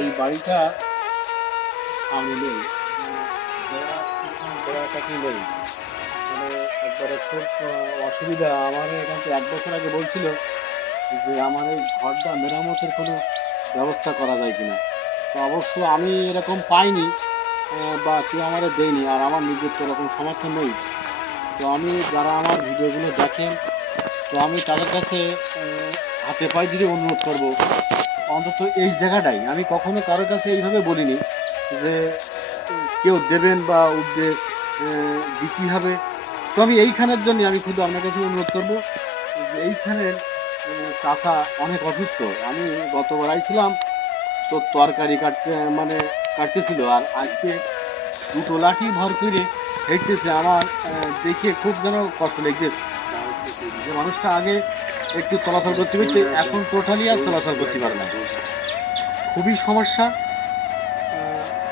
এই বাড়িটা সামনে নেই, নেই, মানে একবারে খুব অসুবিধা। আমার এখান থেকে 1 বছর আগে বলছিল যে আমার এই ঘরটা মেরামতের কোনো ব্যবস্থা করা যায় কিনা। তো অবশ্য আমি এরকম পাইনি বা কেউ আমারে দেয়নি, আর আমার নিজের তো এরকম সমর্থন নেই। তো আমি যারা আমার ভিডিওগুলো দেখেন, তো আমি তাদের কাছে হাতে পায়ে ধরে অনুরোধ করবো, অন্তত এই জায়গাটাই। আমি কখনো কারোর কাছে এইভাবে বলিনি যে কেউ দেবেন বা যে বিক্রি হবে। তো আমি এইখানের জন্য আমি শুধু আপনার কাছে অনুরোধ করবো যে এইখানের চাচা অনেক অসুস্থ। আমি গতবার আইছিলাম তো তরকারি কাটতেছিল, আর আজকে 2টো লাঠি ভর করে হেঁটতেছে। আমার দেখে খুব যেন কষ্ট লেগেছে। যে মানুষটা আগে একটু চলাচল করতে পারছে, এখন টোটালি আর চলাচল করতে পারে না। খুবই সমস্যা।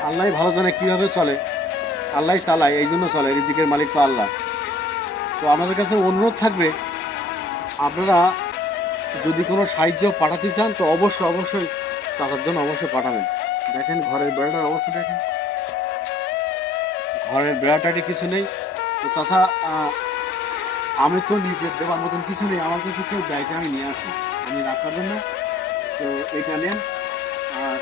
আল্লাহ ভালো জানে কীভাবে চলে, আল্লাহ চালায়, এই জন্য চলে, রিজিকের মালিক তো আল্লাহ। তো আমাদের কাছে অনুরোধ থাকবে, আপনারা যদি কোনো সাহায্য পাঠাতে চান তো অবশ্যই চাষার জন্য অবশ্যই পাঠাবেন। দেখেন ঘরের বেড়াটার অবস্থা দেখেন, ঘরের বেড়াটাটি কিছু নেই। তো চাষা আমি তো নিজের দেওয়ার মতন কিছু নেই, আমার কাছে কেউ দায়িত্ব আমি নিয়ে আসি, আমি রাখার জন্য। তো এইটা নেন। আর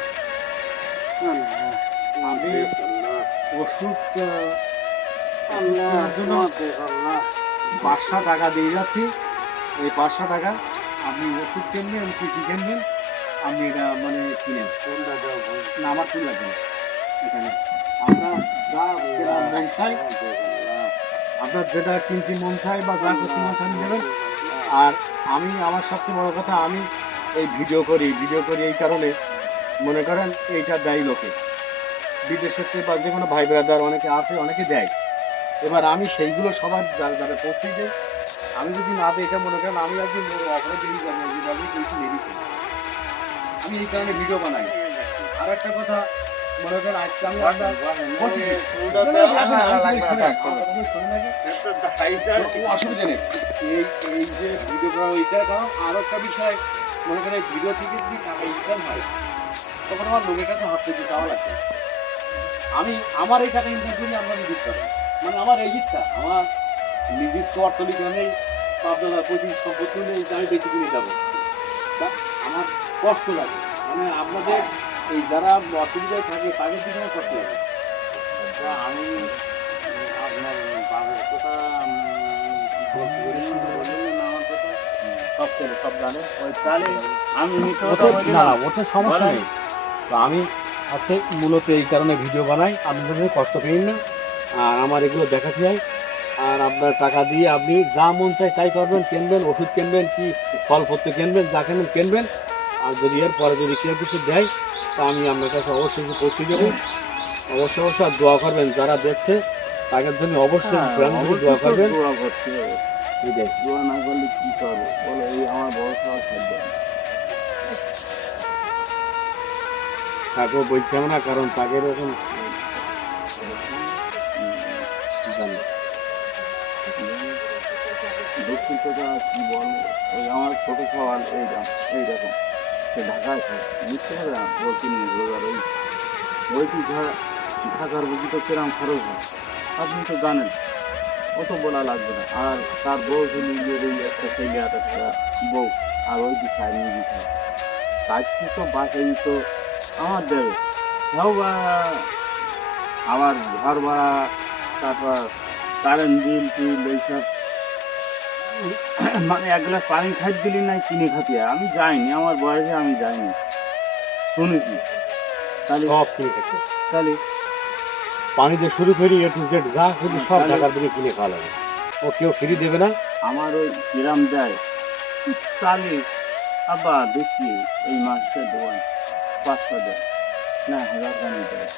আমি ওষুধ জন্য 500 টাকা দিয়ে যাচ্ছি। এই 500 টাকা আপনি ওষুধ কিনবেন, কী কিনবেন আপনি এটা মানে কিনেন। না, আমার ফুল লাগবে এখানে। আপনার যা মন চাই, আপনার যেটা কিনছি মন চাই বা যা করছি মন চাই দেবেন। আর আমি আমার সবচেয়ে বড় কথা, আমি এই ভিডিও করি এই কারণে, মনে করেন এইটা দেয় লোকে বিদেশের থেকে বা যে কোনো ভাই ব্রাদার অনেকে আছে, অনেকে দেয়। এবার আমি সেইগুলো সবার যারা পৌঁছে দিই, আমি যদি না দিই, এটা মনে করেন আমি একদিন অপরাধ দিয়ে যাবো, আমি এই কারণে ভিডিও বানাই। আর একটা কথা মনে করেন, আজকে আমি অসুবিধা নেই এই যে ভিডিও করা ওইটার কারণ। আর একটা বিষয় মনে করেন, ভিডিও থেকে যদি টাকা ইনকাম হয় তখন আমার লোকের কাছে হাত থেকে যাওয়া লাগবে। আমি আমার এই টাকা ইনকাম করি, আপনাকে দিতে হবে, মানে আমার এই ইচ্ছা। আমার নিজের তো অর্থনীতি নেই, আপনারা পঁচিশ সম্পত্তি নেই, আমি বেশি কিনে যাবো। আমার কষ্ট লাগে, মানে আপনাদের এই যারা অসুবিধায় থাকে তাদের দিকে আমার কষ্ট লাগে। আমি আপনার বাবার কথা আমার কথা সব ছেলে সব জানে, ওই তাহলে আমি ওটা সমস্যা নেই। তো আমি আছে মূলত এই কারণে ভিডিও বানাই, আপনাদের কষ্ট পেয়ে না। আর আমার এগুলো দেখাতে হয়। আর আপনার টাকা দিয়ে আপনি যা মন চাই তাই করবেন, কিনবেন, ওষুধ কিনবেন, কি ফলপত্র কিনবেন, যা কিনবেন। আর যদি এর পরে যদি কেউ কিছু দেয় তা আমি আপনার কাছে অবশ্যই পৌঁছে দেবো। অবশ্যই আর দোয়া করবেন, যারা দেখছে তাদের জন্য অবশ্যই দোয়া করবেন। এটাই দোয়া না করলে কি করবো বলো, এই আমার বড় সবার খাদ্য। তাকেও বলছিলাম না, কারণ তাকে এরকম জানি দক্ষিণ কথা কি বলবো, ওই আমার ছোট সওয়াল এইরকম, সে ঢাকায় থাকে, মিথ্যে কথা বলতে নেই, রোজার ওইটি ঢাকার বুঝি তো কিরাম খরচ হয় আপনি তো জানেন, অত বলা লাগবে না। আর তার বউ নিজের এই একটা ছেলে আর একটা বউ, আর ওই দিকে নিজে খায়, কাজ তো বাসাই তো আমার দেবে, তাও বা আবার ঘর ভাড়া, তারপর কারেন্ট বিল টিল এইসব, মানে এক গ্লাস পানি খাই দিলি নাই কিনে খাতে হয়। আমি যাইনি, আমার বয়সে আমি যাইনি, শুনেছি। তাহলে সব কিনে খেতে, তাহলে পানি দিয়ে শুরু করি এ টু জেড যা কিন্তু সব তাহলে- ঢাকার দিকে কিনে খাওয়া লাগে। ও কেউ ফ্রি দেবে না। আমার ওই কিরাম দেয়, তাহলে আবার দেখি এই মাসটা দেওয়া 500 দেয় না, 1000 খানি দেয়,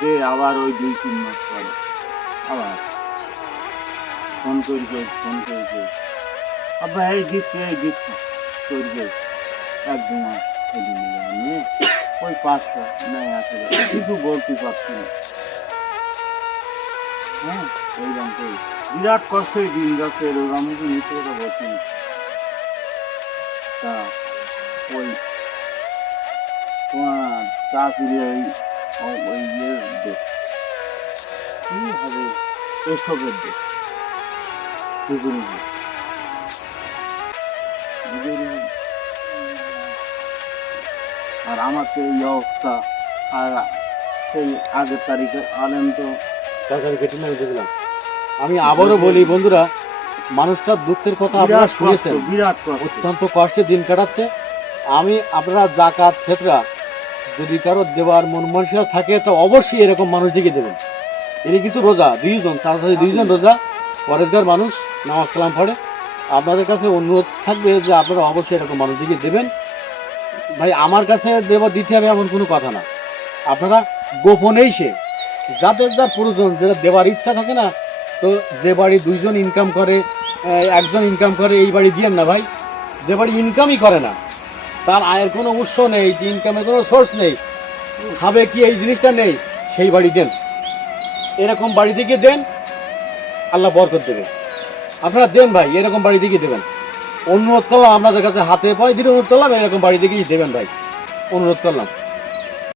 যে আবার ওই 2-3 মাস পরে আবার ফোন করি আব্বা এই দিচ্ছি করবে 1-2 মাস এদিন নিয়ে ওই 500 না 1000 কিছু বলতে পারছি না। হ্যাঁ এইরকম করি, বিরাট কষ্টের দিন যাচ্ছে, আমি কি মিথ্যে কথা বলছি না। তা ওই তোমার চাকরি ওই ইয়ের দেশ কি হবে, এসবের দেশ আর আমার তো এই অবস্থা, আর সেই আগের তারিখে আলেন তো সরকারি কেটে আমি দেখলাম। আমি আবারও বলি বন্ধুরা, মানুষটার দুঃখের কথা আপনারা শুনেছেন, বিরাট কষ্ট। অত্যন্ত কষ্টে দিন কাটাচ্ছে। আমি আপনারা জাকাত ফেতরা যদি কারো দেওয়ার মন মানসিকতা থাকে তো অবশ্যই এরকম মানুষ দিকে দেবেন। এর কিন্তু রোজা দুইজন, সাথে দুইজন রোজা পরেশগার মানুষ, নামাজ কালাম পড়ে। আপনাদের কাছে অনুরোধ থাকবে যে আপনারা অবশ্যই এরকম মানুষ দিকে দেবেন। ভাই আমার কাছে দিতে হবে এমন কোনো কথা না, আপনারা গোপনেই সে যাদের যা প্রয়োজন, যেটা দেওয়ার ইচ্ছা থাকে না, তো যে বাড়ি দুইজন ইনকাম করে, একজন ইনকাম করে, এই বাড়ি দিয়েন না ভাই। যে বাড়ি ইনকামই করে না, তার আয়ের কোনো উৎস নেই, যে ইনকামের কোনো সোর্স নেই, খাবে কি এই জিনিসটা নেই, সেই বাড়ি দেন। এরকম বাড়ি থেকে দেন, আল্লাহ বরকত দেবে। আপনারা দেন ভাই, এরকম বাড়ি থেকে দেবেন। অনুরোধ করলাম আপনাদের কাছে, হাতে পায়ে দিয়ে অনুরোধ করলাম, এরকম বাড়ি থেকেই দেবেন ভাই, অনুরোধ করলাম।